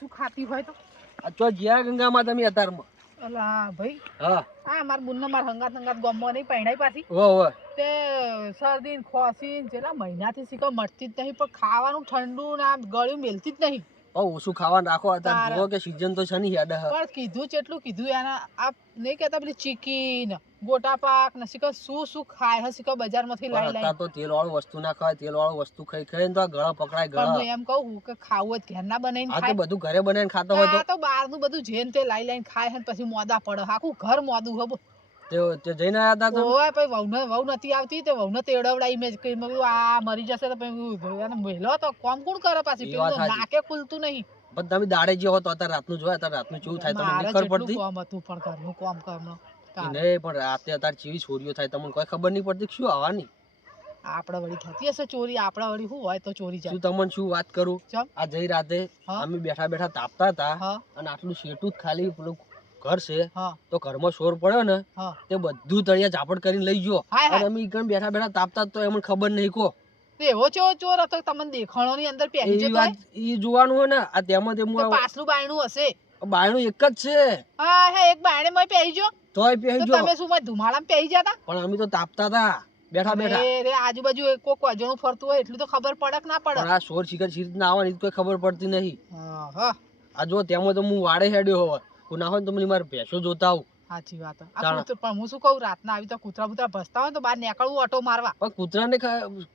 ઓછું ખાતી હોય તો? આ ચો જ્યાં ગંગામાં તમે અતારમાં. અલા ભાઈ હા. આ માર બુનને માર હંગાત હંગાત ગમવા નહીં પહેણાઈ પાછી. ઓ ઓ તે શરદી ખોસી જેલા મહિનાથી શીખો મળતી જ નહીં પણ ખાવાનું ઠંડુ ને આ ગળ્યું મેલતી જ નહીં. ઓછું ખાવાનું રાખો. અત્યારે જુઓ કે સિઝન તો છે નહીં હેડ પણ કીધું જેટલું કીધું એના આપ નહીં કહેતા પેલી ચીકી ગોટા પાક ને શીખો શું શું ખાય હશે કે બજારમાંથી લઈ લાઈ તો તેલ વાળું વસ્તુ ના ખાય તેલ વાળું વસ્તુ ખાઈ ખાઈ તો ગળા પકડાય ગળા. હું એમ કહું કે ખાવું જ ઘેર ના બનાવીને ખાય તો બધું ઘરે બનાવીને ખાતો હોય તો બહારનું બધું જેન તે લાઈ લઈને ખાય હે પછી મોદા પડે. આખું ઘર મોદું હો તો જઈને આયા હતા ઓય પછી વહુને વહુ નથી આવતી તે વહુને તેડવડાઈ મેં કઈ મેં કીધું આ મરી જશે તો પછી એને મેલો તો કોમ કોણ કરે પાછી? પેલું. નાકે ખુલતું નહીં. પણ તમે દાડે જે હો અત્યારે રાતનું જોયા અત્યારે રાતનું કેવું થાય તમને ખબર પડતી? કોમ હતું પણ ઘરનું કોમ કરનો નહીં પણ રાતે અત્યારે ચીવી છોરીઓ થાય તમને કોઈ ખબર નહીં પડતી શું આવવાની? આપડે વળી થતી હશે ચોરી આપણે વળી શું હોય તો ચોરી જાય. તમને શું વાત કરું? આ જઈ રાતે? અમે બેઠા બેઠા તાપતા હતા અને આટલું શેઠું જ ખાલી પેલું ઘર છે તો ઘરમાં શોર પડ્યો ને તે બધું તળિયા ઝાપડ કરીને લઈ ગયો. અને અમે ઈકણ બેઠા બેઠા તાપતા તો એમને ખબર નહીં કો. એવો ચોર ચોર હતો તમને દેખાણો ની અંદર પહેરી જતો ઈ જોવાનું હોય ને આ તેમાં તે હોય? હું તો પાછલું બાયણું હશે. બાયણું એક જ છે. હા હા એક બાયણે માં પહેરી જો તોય પહેરી જો તમે શું માં ધુમાડામાં પહેરી જતા? પણ અમે તો તાપતા હતા. બેઠા બેઠા. રે આજુબાજુ એક કોક અજણું ફરતું હોય એટલું તો ખબર પડે ના પડે. આ શોર શિખર સી ના આવવાની કોઈ ખબર પડતી નહીં. હા હા. આ જો તેમાં તો હું વાડે હેડ્યો હોય કોઈ ના હોય તો મને મારે ભેંસો જોતા આવું. સાચી વાત. પણ હું શું કહું રાતના આવી તો કૂતરા બૂતરા ભસતા હોય તો બહાર નીકળવું ઓટો મારવા. પણ કૂતરાને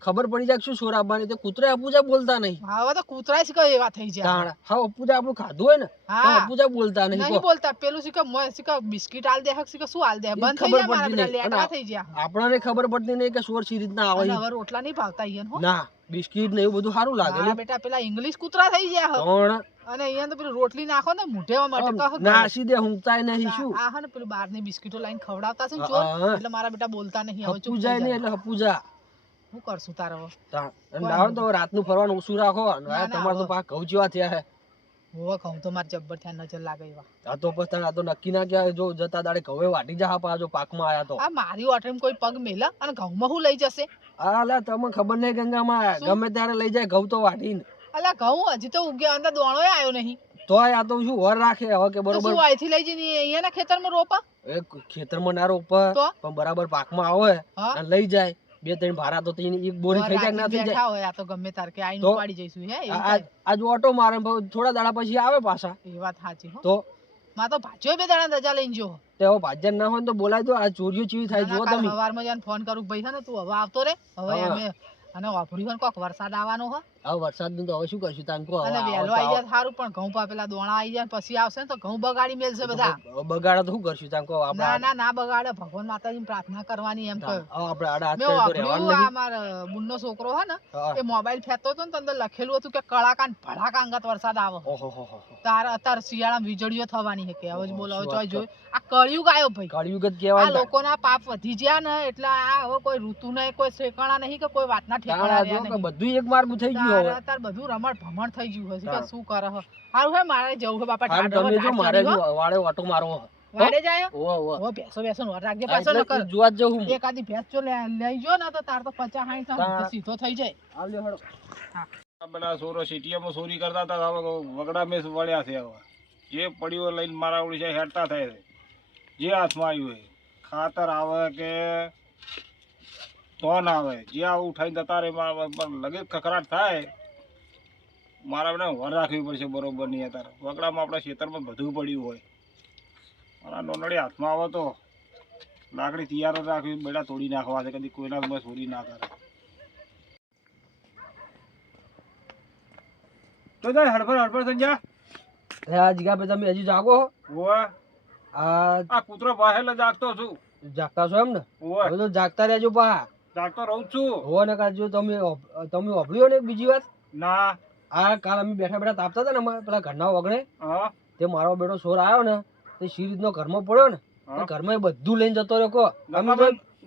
ખબર પડી જાય કે શું શોર આવવાની તો કૂતરા અપૂજા બોલતા નહીં. હવે તો કૂતરા શીખો એવા થઈ જાય હા અપુજા આપણું ખાધું હોય ને હા. અપૂજા બોલતા નહીં નહીં બોલતા. પેલું શીખો મોય શીખો બિસ્કિટ આલ દે હક શીખો શું આલ દે? બંધ થઈ જાય મારા બધા. થઈ ગયા. આપણને ખબર પડતી નહીં કે સોર સી રીતના આવે. હવે રોટલા નહીં ભાવતા અહીંયા ના બિસ્કિટ ને એવું બધું સારું લાગે બેટા પેલા ઇંગ્લિશ કૂતરા થઈ ગયા હો પણ અને અહીંયા તો પેલું રોટલી નાખો ને મૂઠેવા માટે નાસી દે હુંકતાય નહીં શું? આ હા ને પેલું બહારની બિસ્કિટો લાઈન ખવડાવતા છે ને ચોર. એટલે મારા બેટા બોલતા નહીં હવે ચૂપ જાય નહીં એટલે હપુજા હું કરશું તારે હવે? તો રાતનું ફરવાનું ઓછું રાખો. ના, ના, તમારે તો. પાક ઘઉં જેવા થયા હે. હોવે કહું તો મારે જબ્બર થયા નજર લાગે એવા. આ તો પછી આ તો નક્કી ના કે જો જતા દાડે ઘઉં વાટી જા પાછો પાકમાં આયા તો. આ મારી ઓટરીમ કોઈ પગ મેલા? અને ઘઉંમાં હું લઈ જશે? આ લે તમને ખબર નહીં ગંગામાં? ગમે ત્યારે લઈ જાય ઘઉં તો વાટીને. અલા ઘઉં હજી તો ઉગ્યા અંદર દોણો આવ્યો નહીં. તો આ તો શું વર રાખે હવે કે બરોબર? શું અહીંથી લઈ જઈને અહીંયાના ખેતરમાં રોપા? એ ખેતરમાં ના રોપે પણ બરાબર પાકમાં આવે અને લઈ જાય. બે ત્રણ ભારા તો તેની એક બોરી થઈ જાય ના થઈ જાય? હોય આ તો ગમે તાર કે આઈને ઉપાડી જઈશું હે આજ ઓટો મારે થોડા દાડા પછી આવે પાછા. એ વાત સાચી હો. તો? માં તો ભાજ્યો બે દાડા રજા લઈને જો. તે હવે ભાજન ના હોય તો બોલાય દો આ ચોરીઓ ચીવી થાય જો તમે. સવારમાં જઈને ફોન કરું ભાઈ છે ને તું હવે આવતો રે? હવે અમે અને ઓફરી પણ કોક વરસાદ આવવાનો હો. હવે વરસાદનું તો હવે શું કરશું? તાન કો અને વહેલો આવો તો જાય સારું પણ ઘઉં પા પેલા દોણા આવી જાય પછી આવશે ને તો ઘઉં બગાડી મેલશે બધા. બગાડે તો શું કરશું? તાન કો આપણે ના ના ના બગાડે. ભગવાન માતાજી પ્રાર્થના કરવાની એમ હવે આપણે આડા હાથ તો રહેવાનું આ નહીં મારા બુનનો છોકરો હે ને એ મોબાઈલ ફેતો હતો ને તો અંદર લખેલું હતું કે કળાકાન ભડાકા અંગત વરસાદ આવે. ઓહો હો હો હો. તાર અત્યારે શિયાળામાં વીજળીઓ થવાની હે કે હવે બોલો હવે શું ચોય આ કળિયુગ આવ્યો ભાઈ. કળિયુગ જ કહેવાય આ લોકોના પાપ વધી ગયા ને એટલે આ હવે કોઈ ઋતુ નહીં કોઈ શેકાણા નહીં કે કોઈ વાતના ઠેકાણા બધું એક માર્ગું થઈ ગયું હવે તાર બધું રમણ ભમણ થઈ ગયું હશે. કે શું કરે હે? હારું હે મારે જવું હે બાપા તમે જો મારે ચડી હો. જો વાળે ઓટો મારવો વાડે જાય? ઓહો ઓહો ઓ ભેંસો ભેંસો નો રાખજે પાછો એટલે નકર. જોવા જ હું. એક આદી ભેંસ જો લઈ જો ને તો તાર તો સીધો થઈ જાય. આવજો હેડો. આ બધા સોરો કરતા હતા વગડા મેસ વળ્યા છે હવે. જે પડ્યું લઈને મારા ઉડી છે હેડતા થાય છે. જે હાથમાં આવ્યું હોય ખાતર આવે કે આવે. જે આવું ઉઠાઈને જતા રહે લગે કકરાટ થાય મારા બેટા વર રાખવી પડશે બરોબર નહીં અત્યારે. વગડામાં આપણા ખેતરમાં બધું પડ્યું હોય. મારા નોનડી હાથમાં આવે તો લાકડી તૈયાર જ રાખવી બેડા તોડી નાખવા છે કદી કોઈના બસ છોડી ના કરે. તો જાય હડફડ હડફડ સંજા અરે આ જીગા ભાઈ તમે હજી જાગો ઓવા આ આ કૂતરો બાહેલ જાગતો છું. જાગતા છો એમ ને? હવે. તો જાગતા રહેજો પા જાગતો રહું છું. હો ને તમે તમે ઓભળ્યો ને બીજી વાત? ના. આ કાલ અમે બેઠા બેઠા તાપતા હતા ને અમારા પેલા ઘરના વગણે તે મારો બેટો સોર આવ્યો ને તે સી રીતનો ઘરમાં પડ્યો ને ઘરમાં બધું લઈને જતો રહ્યો કો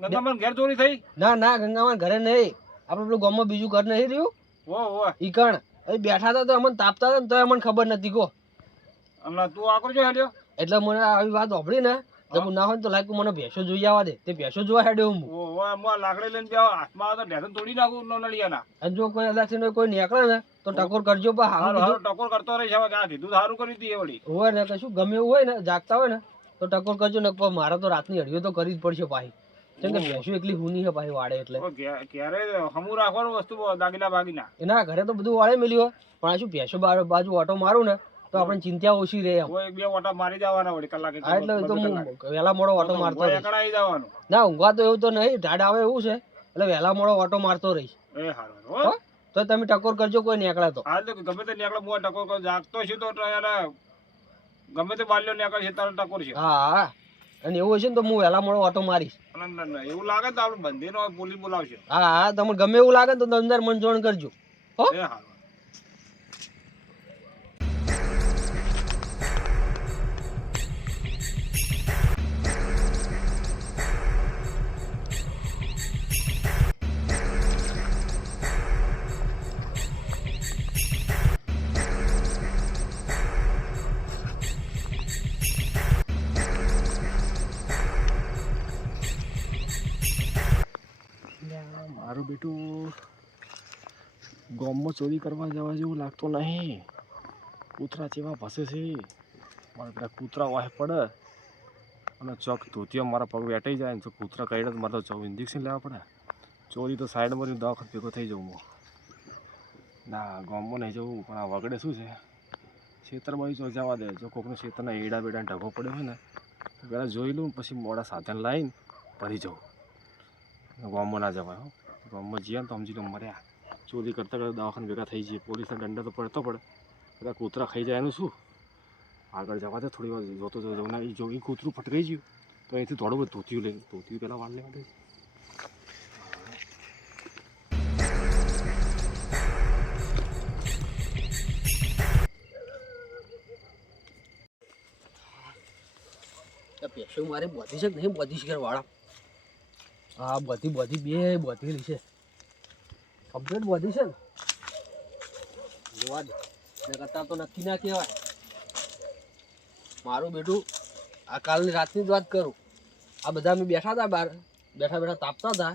ગંગાબેન ઘેર ચોરી થઈ? ના ના ગંગામાં ઘરે નહીં. આપણે પેલું ગામમાં બીજું ઘર નહીં રહ્યું? ઓ ઓવે ઈ કણ એ બેઠા હતા તો અમને તાપતા હતા ને તો અમને ખબર નથી કો તું છો હેડ્યો. એટલે મને આવી વાત સાંભળી ને જબુ ના હોય ને તો લાયકું મને ભેંસો જોઈ આવવા દે. તે ભેંસો જોવા હેડ્યો હું. ઓહો, એમાં લાકડી લઈને બેવા હાથમાં આવે તો ઢેસન તોડી નાખું નળિયાના અને જો કોઈ અદાથી કોઈ નીકળે ને તો ટકોર કરજો પણ હારું હારું હારું ટકોર કરતો રહી હવે આ કીધું સારું કરી દીધી વળી. હોય ને કશું ગમે એવું હોય ને જાગતા હોય ને તો ટકોર કરજો ને મારે તો રાતની અડીઓ તો કરી જ પડશે પાછી કેમ કે ભેંસો એકલી હુની છે પાછી વાડે એટલે. ક્યારે હમું રાખવાનું વસ્તુ દાગીના બાગીના? એના ઘરે તો બધું વાળે હોય. પણ આ શું ભેંસો બાજુ ઓટો મારું ને તો આપણે ચિંતા ઓછી રહે એક બે ઓટો મારી જવાના વળી કલાકે એટલે તો હું કલાકે. મોડો ઓટો મારતો રહીશ. જવાનું. ના ઊંઘવા તો એવું તો નહીં ઢાડ આવે એવું છે. એટલે વેલા મોડો ઓટો મારતો રહીશ. એ હારું હો. હો? તો તમે ટકોર કરજો કોઈ નીકળે તો. હા તો ગમે તે નીકળે હું ટકોર કરું. જાગતો છું તો ગમે તે બાલ્યો નીકળે છે તારે ટકોર છે. હા હા અને એવું હશે ને તો હું વહેલા મોડો ઓટો મારીશ. અને ન- ન- એવું લાગે તો આપણે બંધીનો પોલીસ બોલાવશે. હા હા તમને ગમે એવું લાગે ને તો તમે અંદર મન જોણ કરજો. હો? એ હારું. બેટું, ગામમાં ચોરી કરવા જવા જેવું લાગતું નહીં. કૂતરા જેવા ભસે છે. મારા પેલા કૂતરા વાહે પડે. અને ચોક ધોતિયો મારા પગ વેટાઈ જાય ને તો કૂતરા કઈડે તો મારે તો જવું ઇન્જેક્શન લેવા પડે. ચોરી તો સાઈડમાં દવાખાને ભેગો થઈ જવું ના, ગામમાં નહીં જવું, પણ આ વગડે શું છે? ખેતરમાં જો જવા દે. જો કોકનું ખેતરના ઈડા બેડા ઢગો પડ્યો હોય ને, તો પહેલાં જોઈ લઉં પછી મોડા સાધન લાવીને ભરી જવું ગામમાં ના જવાય, હો. ગામમાં જઈએ તો સમજી લો મર્યા. ચોરી કરતાં કરતાં દવાખાને ભેગા થઈ જઈએ. પોલીસના દંડા તો પડતો પડે બધા કૂતરા ખાઈ જાય એનું શું? આગળ જવા દે થોડી વાર. જોતો જોતો ના એ જો એ કૂતરું ફટકાઈ ગયું, તો અહીંથી થોડું બધું ધોતિયું લઈ ધોતિયું પહેલાં વાળ લેવા દે. આ મારે બધી કે નહીં બધી છે વાળા. હા, બધી બધી બે બધેલી છે. કમ્પ્લીટ બધી છે ને? જોવા દે. કરતા તો નક્કી ના કહેવાય. મારું બેટું આ કાલની રાતની જ વાત કરું. આ બધા અમે બેઠા હતા બહાર બેઠા બેઠા તાપતા હતા.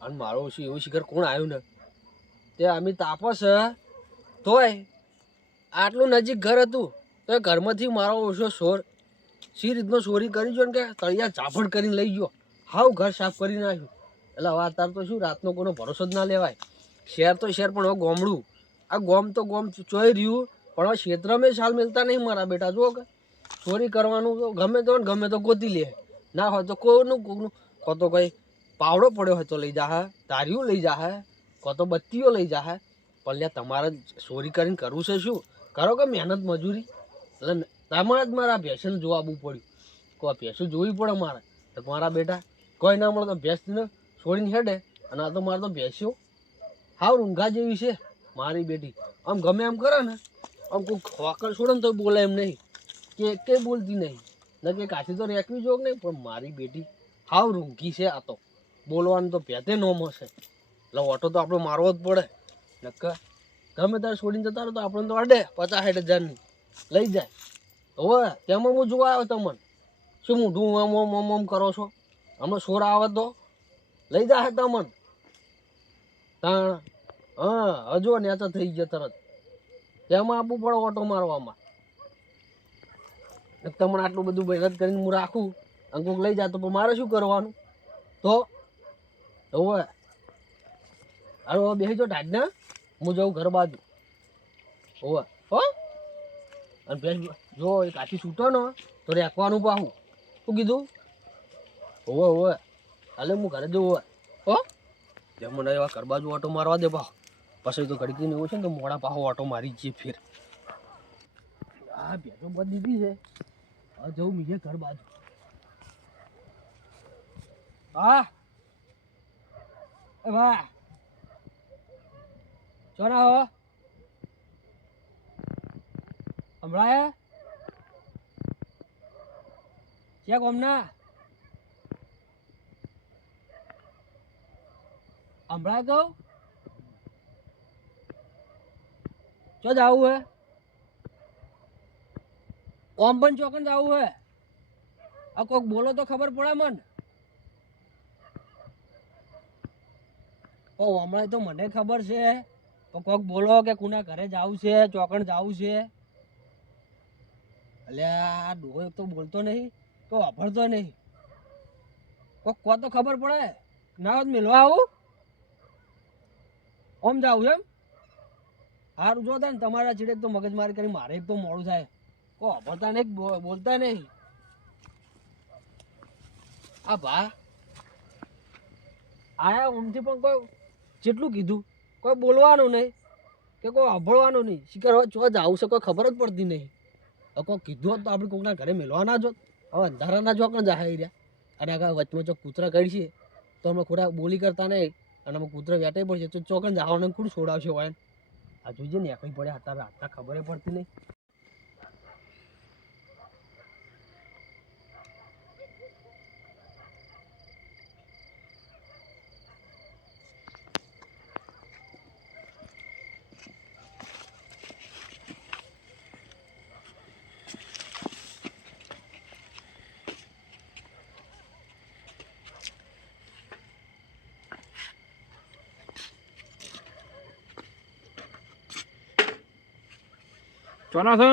અને મારો ઓછી એવું શિખર કોણ આવ્યું ને? તે અમે તાપસ તોય આટલું નજીક ઘર હતું, તો ઘરમાંથી મારો ઓછો શોર સી રીતનો ચોરી કરી ગયો ને કે તળિયા ચાફડ કરીને લઈ ગયો. હાવ ઘર સાફ કરી નાખ્યું. એટલે હવે અત્યારે તો શું, રાતનો કોનો ભરોસો જ ના લેવાય. શહેર તો શહેર, પણ હવે ગોમડું. આ ગોમ તો ગોમ ચોઈ રહ્યું, પણ હવે ક્ષેત્રમાં શાલ મિલતા નહીં મારા બેટા. જુઓ કે, ચોરી કરવાનું તો ગમે તો ને ગમે તો ગોતી લે. ના હોય તો કોઈનું કોઈનું કો તો કોઈ પાવડો પડ્યો હોય તો લઈ જા તારીઓ લઈ જા કો તો બત્તીઓ લઈ જા પણ લ્યા, તમારે ચોરી કરીને કરવું છે શું? કરો કે મહેનત મજૂરી? એટલે તમારે જ મારા ભેંસને જોવાબું પડ્યું. કો, આ ભેસું જોવી પડે મારે. તો મારા બેટા કોઈ ના મળે તો ભેંસને છોડીને હેડે. અને આ તો મારે તો ભેંસ્યો હાવ ઊંઘા જેવી છે મારી બેટી. આમ ગમે એમ કરે ને, આમ કોઈ ખોકર છોડે ને તો બોલે એમ નહીં. કે કે બોલતી નહીં. ન કે કાચી તો રેકવી જોગ નહીં, પણ મારી બેટી હાવ રૂંઘી છે આ તો. બોલવાનું તો ભેતે નોમ હશે એટલે ઓટો તો આપણે મારવો જ પડે. નક્કા ગમે તારે છોડીને જતા રહો તો આપણને તો અડે પચાસ સાઠ હજારની. લઈ જાય. હવે તેમાં હું જોવા આવ્યો તમને. શું મોઢું આમ આમ આમ કરો છો? હમણાં સોર આવે તો લઈ જાહે તમને તાણ. હા, હજુ નેચા થઈ ગયા તરત. તેમાં આપવું પડે ઓટો મારવામાં? તમને આટલું બધું મહેનત કરીને હું રાખું. અને કોઈક લઈ જાય તો મારે શું કરવાનું? તો? હવે. અરે બેસી જો ઢાડ ને હું જાઉં ઘર બાજુ. હોવે. હો? અને ભેંસ જો એ કાચી છૂટો ને, તો રેખવાનું પાહું. શું કીધું? હોવે હોવે. હાલે હું ઘરે જવું હોય હો? મને એવા ઘર બાજુ ઓટો મારવા દે પાહો પછી તો ઘડીકીને એવું છે ને તો મોડા પાહો ઓટો મારી જઈએ ફેર. આ ભેંસો બધી દીધી છે. હા જવું મીજે ઘર બાજુ. હા? એ ભા. ચોરા હો. હમણાં ક્યાં કોમના હમણાં કહું? ચો જવું હે? ઓમ પણ ચોકન જવું હે? આ કોક બોલો તો ખબર પડે મન. ઓ હમણાં તો મને ખબર છે. પણ કોક બોલો કે કુના ઘરે જવું છે, ચોકણ જવું છે. અલ્યા આ ડોહો તો બોલતો નહીં, તો વાપરતો નહીં. કોક કો તો ખબર પડે. ના હોત મિલવા આવું. ઓમ જાવું એમ? હારું જો ને તમારા ચીડે તો મગજમારી કરી, મારે એક તો મોડું થાય. કો વાપરતા નહીં બોલતા નહીં. આ ભા, આયા ઊંઘથી પણ કોઈ જેટલું કીધું, કોઈ બોલવાનું નહીં, કે કોઈ સાંભળવાનું નહીં. શિકાર જો જાવું છે, કોઈ ખબર જ પડતી નહીં. કોઈ કીધું હોત તો આપણે કોકના ઘરે મેળવાના જ જોત. હવે અંધારાના ચોકણ જાય રહ્યા. અને આગળ વચમાં જો કૂતરા કરી છે તો અમે ખોટા બોલી કરતા નહીં. અને અમે કૂતરા વેટાઈ પડશે તો ચોકન જવાનું કુડ છોડાવશે હોય આ જોઈએ ને એકલી પડે હતા હતા ખબર પડતી નહીં. ચોના છો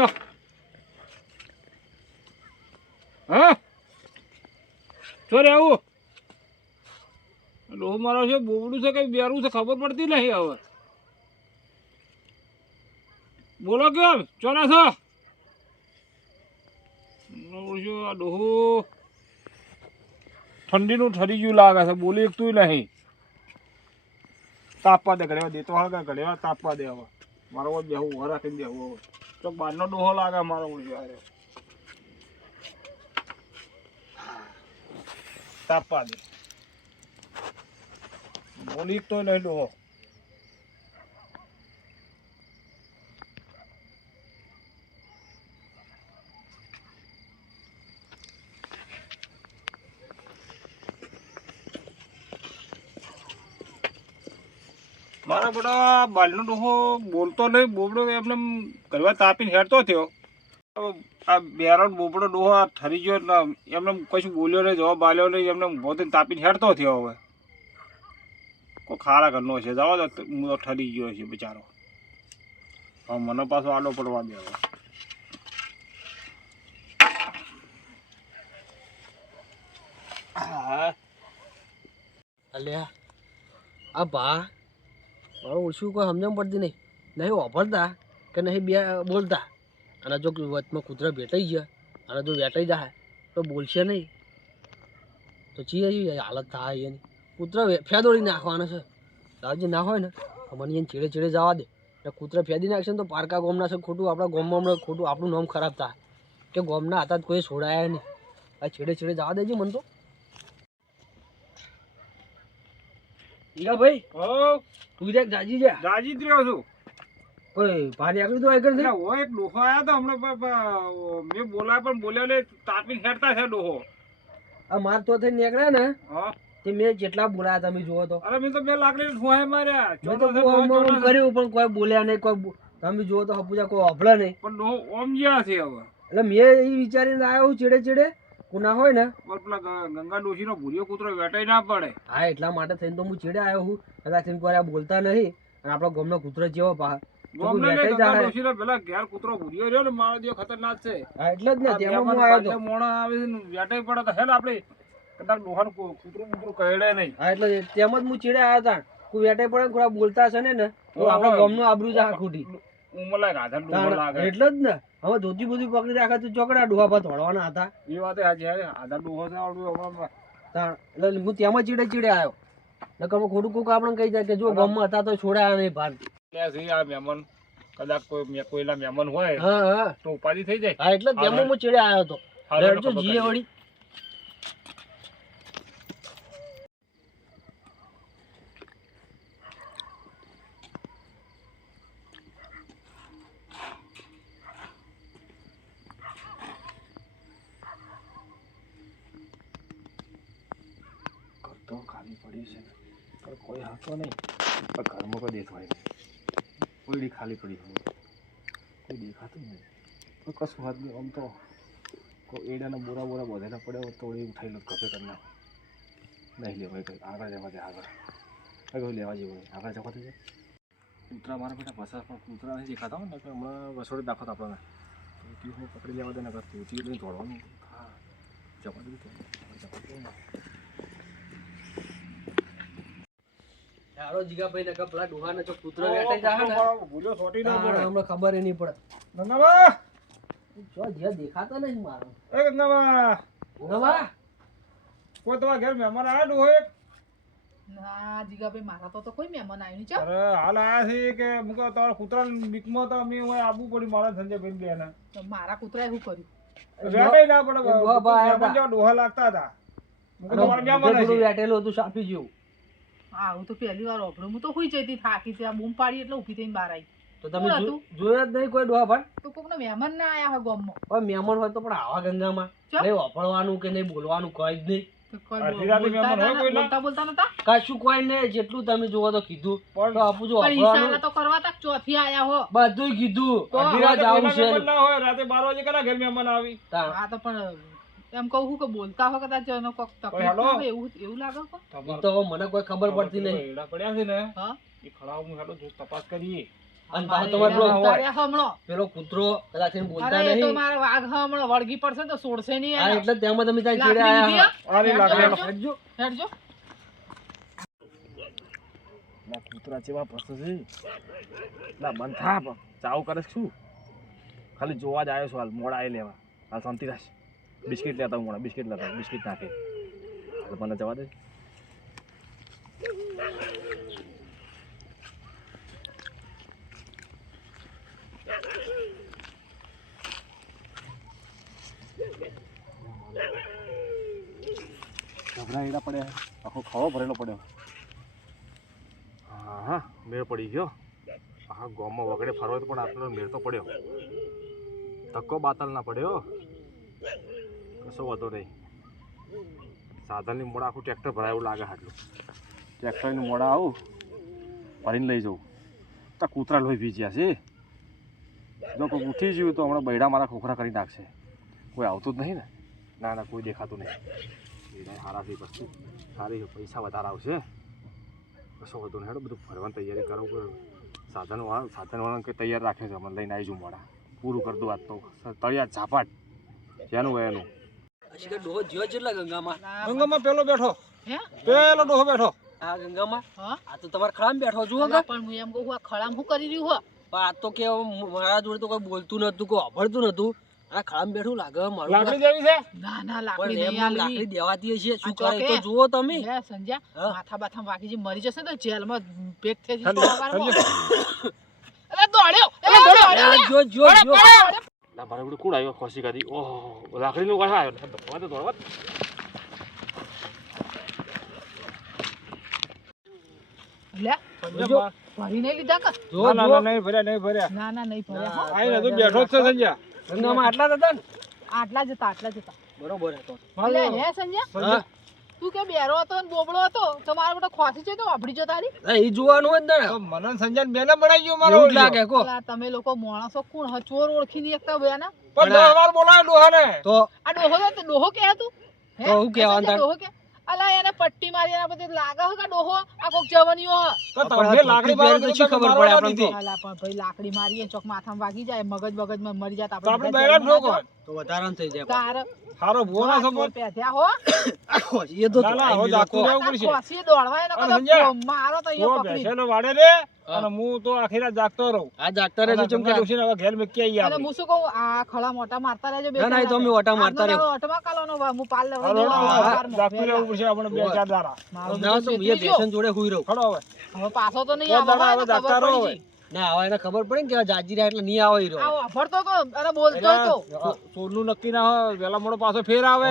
હા? ચોરે આવું. ડોહ મારો છે, બોબડું છે, કઈ બેરું છે, ખબર પડતી નહીં હવે. બોલો કેમ? ચોરા છો ડોહું. ઠંડીનું ઠરી ગયું લાગે છે, બોલી એક તું નહીં. તાપવા દે ઘડેવા દેતો હા ઘડેવા તાપવા દે હવે. મારો બેહું, ઊભા રાખીને બેહું હવે. તો બહારનો ડોહો લાગે મારો યારે તાપવા દે બોલી તો નહીં ડોહો. મારા બધા બાલનો ડોહો બોલતો નહીં, બોબડો એમને એમ કરવા તાપીને હેરતો થયો. આ બેરો બોબડો ડોહો આ ઠરી ગયો એમને કશું બોલ્યો નહીં, જવાબ બાલ્યો નહીં, એમને એમ પોતે તાપીને હેરતો થયો હવે. કોઈ ખારા ઘરનો છે જવા દો હું તો ઠરી ગયો છે બિચારો. હવે મને પાછો આડો પડવા દે હવે. અલ્યા, આ ભા મારું ઓછું કોઈ સમજણ પડતી નહીં. નહીં વાપરતા કે નહીં બે બોલતા. અને જો વચમાં કૂતરા ભેટાઈ ગયા અને જો વેટાઈ જાય તો બોલશે નહીં. તો ચીએ હાલત થાય એની. કૂતરા વે- નાખવાનો છે. દાદાજી ના હોય ને મને એને ચીડે ચીડે જવા દે. ને કૂતરા ફેદી નાખશે ને તો પારકા ગોમના છે ખોટું, આપણા ગોમમાં હમણાં ખોટું, આપણું નામ ખરાબ થાય. કે ગોમના હતા કોઈ છોડાયા નહીં. આ છેડે છેડે જવા દેજો મને તો. ઈરા ભાઈ હો? તું દેખ જાજી છે? જાજી જ રહ્યો છું. કોઈ ભારે આગળ તો આગળ એટલે ઓ એક ડોહો આયા તો હમણાં મેં બોલા પણ બોલ્યો ને તાપી ખેડતા છે ડોહો. આ માર તો થઈ નીકળ્યા ને હા? તે મેં જેટલા બોલાયા તમે જુઓ તો. અરે મેં તો બે લાકડી ઠોહે માર્યા. મેં તો કર્યું પણ કોઈ બોલ્યા નહીં કોઈ તમે જુઓ તો હપુજા કોઈ અભળે નહીં. પણ ડોહો ઓમ જ્યાં છે હવે. એટલે મેં એ વિચારીને આવ્યો ચીડે ચીડે કુના હોય ને? પણ પેલા ગ- ગંગા ડોશીનો ભૂરિયો કૂતરો વેટાઈ ના પડે. હા એટલા માટે થઈને તો હું ચીડે આવ્યો હું કદાચ એને કોઈ બોલતા નહીં અને આપણો ગમનો કૂતરો જેવો પા ને પેલા ઘેર કૂતરો ભૂરિયો રહ્યો ને મારો ખતરનાક છે. એટલે જ ને તેમાં હું આવ્યો મોણા આવે છે વેટાઈ પડે તો હે આપણે કદાચ ડોહાનું કૂ- કૂતરું કૂતરું નહીં. હા એટલે તેમ જ હું ચીડે આવ્યો હતા કોઈ પડે ને બોલતા છે ને ને તો. આપણા ગમનો આબરૂ જા ખોટી. ઉમર લાગે. એટલે જ ને. હવે ધોતી બોધી પકડી રાખે તો ચોકડા ડોહા પર ધોળવાના હતા. એ વાત આજે આધા ડોહો એટલે હું તેમાં ચીડે ચીડે આવ્યો નકર હું ખોટું કોક આપણને કહી જાય કે જો ગામમાં હતા તો છોડાયા નહીં છે આ મહેમાન કદાચ કોઈ કોઈલા મહેમાન હોય તો ઉપાધિ થઈ જાય. હા એટલે તેમાં હું. ચીડે આવ્યો હતો. જીએ વળી ઘર તો ખાલી પડ્યું છે ને પણ કોઈ હતો નહીં પણ ઘરમાં કોઈ દેખાય નહીં કોઈ ખાલી પડી હોય કોઈ દેખાતું નહીં. તો કશું હાથ નહીં, આમ તો કોઈ એડાના બોરા બોરા બધેલા પડ્યા હોત તો એ ઉઠાવી લો કપે કરી નાખો નહીં લેવાય કંઈ. આગળ જવા દે, આગળ. આગળ લેવા જેવું નહીં. આગળ જવા દે કૂતરા મારા બેટા પસાર પણ કૂતરા નથી દેખાતા હોય ને કે હમણાં વસોડી દાખવત આપણને. તું હું પકડી લેવા દે ને કરતી તું લઈને દોડવાનું. હા. જવા દે જવા દે. હારો જીગાભાઈ નકર પેલા ડોહાને જો કૂતરો વેટાઈ જાહે ને. ભૂલ્યો સોટી ના પડે. હમણાં ખબર નહીં પડે. નંદાબા જો જે દેખાતો નહીં મારો. એ નંદાબા નંદાબા કોઈ તમારા ઘેર મહેમાન આવ્યા ડોહો એક? ના જીગાભાઈ મારા તો તો કોઈ મહેમાન આવ્યું નહીં અરે હાલ આયા છે કે મુકે તમારા કૂતરાની બીકમાં તો અમે હોય આબુ પડી મારા સંજયભાઈ બેને. તો મારા કૂતરાએ શું કર્યું? વેટાઈ ના પડે ડોહા લાગતા હતા. વેટેલું હતું સાપી જેવું. આવું તો પહેલી વાર ઓભળું હું તો હોઈ જતી થાકી ત્યાં બૂમ પાડી એટલે ઊભી થઈને બહાર આવી. તો તમે જોયા જ નહીં કોઈ ડોહા પણ? તો કોકનો મહેમાન ના આયા હોય ગામમાં. હવે મહેમાન હોય તો પણ આવા ગંગામાં? નહીં વાપરવાનું કે નહીં બોલવાનું કોઈ જ નહીં. બોલતા? બોલતા નતા? કશું કોઈ જેટલું તમે જોવો તો કીધું. પણ આપું જો ઈશારા તો કરવા તક ચોથી આયા હો. બધું કીધું. અડધી અડધી રાતે રાત આવું કોઈના છે. ના હોય રાતે બાર વાગે કના ઘર મહેમાન આવી. આ તો પણ એમ કહું છું કે બોલતા હોય કદાચ એનો કોક તકલીફ હોય એવું એવું લાગે કો તો મને કોઈ ખબર પડતી નહીં. એડા પડ્યા છે ને હા? એ ખડાવું હેડો જો તપાસ કરીએ. અને પાછો તમારે પેલો હમણો. પેલો કૂતરો કદાચ એને બોલતા અરે તો મારે વાઘ હમણો વળગી પડશે તો છોડશે નહીં હા એટલે તેમાં તમે ત્યાં ચીડે આયા અરે લાકડી હેડજો, હેડજો. હેડજો. ના કૂતરા જેવા પસ્તો છે. ના બંધ થા પણ ચાવું કરે છું શું? ખાલી જોવા જ આવ્યો છું હાલ મોડા આવી લેવા. હાલ શાંતિ રાખ. બિસ્કિટ લેતા હું બિસ્કિટ લેતા બિસ્કિટ નાખે. મને જવા દે. ગભરા એડા પડ્યા આખો ખાવો ભરેલો પડ્યો. હા હા મેળ પડી ગયો. આખા ગામમાં વગડે ફરવા તો પણ આટલો મેળ તો પડ્યો. ધક્કો બાતલ ના પડ્યો. કશો વધો નહીં સાધનની મોડા આખું ટ્રેક્ટર ભરાય એવું લાગે આટલું ટ્રેક્ટરની મોડા આવું ભરીને લઈ જવું. તો કૂતરા લોહી ભીજ્યા છે. જો કોઈ ઉઠી ગયું તો હમણાં બૈડા મારા ખોખરા કરી નાખશે. કોઈ આવતું જ નહીં ને? ના ના, કોઈ દેખાતું નહીં. સારા છે વસ્તુ સારી પૈસા વધારે આવશે. કશો વધુ નહીં, હેડો, બધું ફરવાની તૈયારી કરો. કે સાધન વાળા સાધન વાળા કંઈ તૈયાર રાખે છે મને લઈને આવી જઉં મોડા. પૂરું કરી દઉં આજ તો. તળિયા ઝાપાટ. જેનું એનું કે ડોહો જ્યો જેટલા ગંગામાં. ગંગામાં પેલો બેઠો. હે? પેલો ડોહો બેઠો. આ ગંગામાં? હા? આ તો તમારે ખળામ બેઠો જુઓ કે પણ હું એમ કહું આ ખળામ હું કરી રહ્યું હો? આ તો કે મારા જોડે તો કોઈ બોલતું નતું કોઈ અભળતું નતું આ ખરામ બેઠું લાગે મારું લાકડી જેવી છે? ના ના લાકડી નહીં આ લાકડી દેવાતી હશે શું કરે તો જુઓ તમે. હે, સંજ્યા. માથા બાથા વાગી જે મરી જશે ને તો જેલમાં પેક થઈ જશે. અલા, દોડ્યો અરે દોડ્યો, જો જો જો. ના મારે બધું કુડ આવ્યો ખોસી કાઢી ઓહો લાકડીનું કાઢા આવ્યો દોડવા તો દોડવા દે. લે, જો. ભરી નહીં લીધા કે? જો ના, ના, નહીં ભર્યા નહીં ભર્યા ના ના નહીં ભર્યા હો. આઈને બેઠો છે સંજ્યા ગંગામાં આટલા જ હતા ને આટલા જ હતા આટલા જ હતા બરોબર હતો હે સંજ્યા હા. તું કે બેરો હતો ને બોબળો હતો? તો મારા બેટો ખોસી છે તો વાપરી જો તારી. એ જોવાનું હોય ને મને સંજય બેને બનાવી ગયો મારો જ. લાગે કો. તમે લોકો માણસો કોણ હ? ચોર ઓળખી નહીં એકતા બેના. પણ તો બોલાય ડોહાને. તો આ ડોહો તો ડોહો કે તું? તો હું કહેવાનું તાર? ડોહો કે? અલા એને પટ્ટી મારી એના પછી લાગે હો કે ડોહો? આ કોક જવનીઓ તો તમને લાકડી મારી તો શું ખબર પડે મારવા તો? અલા પણ ભાઈ લાકડી મારીએ ચોક માથામાં વાગી જાય મગજ મગજમાં મરી જાય તો આપણે બધા બૈરાને ઠોકો. તો વધારાનું થઈ જાય. તાર હારો ભૂવો ના ચોર હો. એ તો ના, ના, ધોવાઈ હવે ગયું. જાતું લોકો. રહેવું તાર પડશે. ખોસી દોડવાય ને અરે મારો તો તો અહીંયા પકડી. બેસેલો વાડે રે અને હું તો આખી જાગતો રહું. આ જાગતા રહેજો ચમ કે ગંગા હવે ઘેર મૂકી આવીએ આપણે. હું શું કહું આ ખળા મોટા મારતા રહેજો બે ના ના તો અમે ઓટા મારતા રહ્યો ઓટમાં કાલોનો હું પાલ લેવા સવારમાં. જાગતું રહેવું પડશે આપણે બે ચાર દાડા. ના તો શેતરી બેસન જોડે હુઈ રહું. ખડો હવે. હવે પાછો તો નહીં આવે જાગતા રહો હવે. ના આવા એને ખબર પડે ને કે જાજી રહ્યા એટલે નહીં આવે રહ્યો. વાપરતો તો અને બોલતો તો. સોનું નક્કી ના હોય વેલા મોડો પાછો ફેર આવે.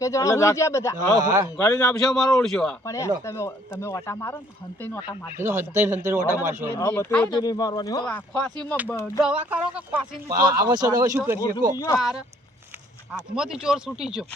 કે જણો હુઈ ગયા બધા? હા, ગાડી આપશે મારો ઓળખ્યો આ. પણ તમે તમે ઓટા મારો ને તો હંતાઈને ઓટા મારજો. તો હંતાઈને હંતાઈને ઓટા મારશો. હા બતે વત્તી નહીં મારવાની હો. તો માં દવા કરો કે ખોસીને ની આવશે હવે શું કરીએ. તારે હાથમાંથી ચોર છૂટી ગયો.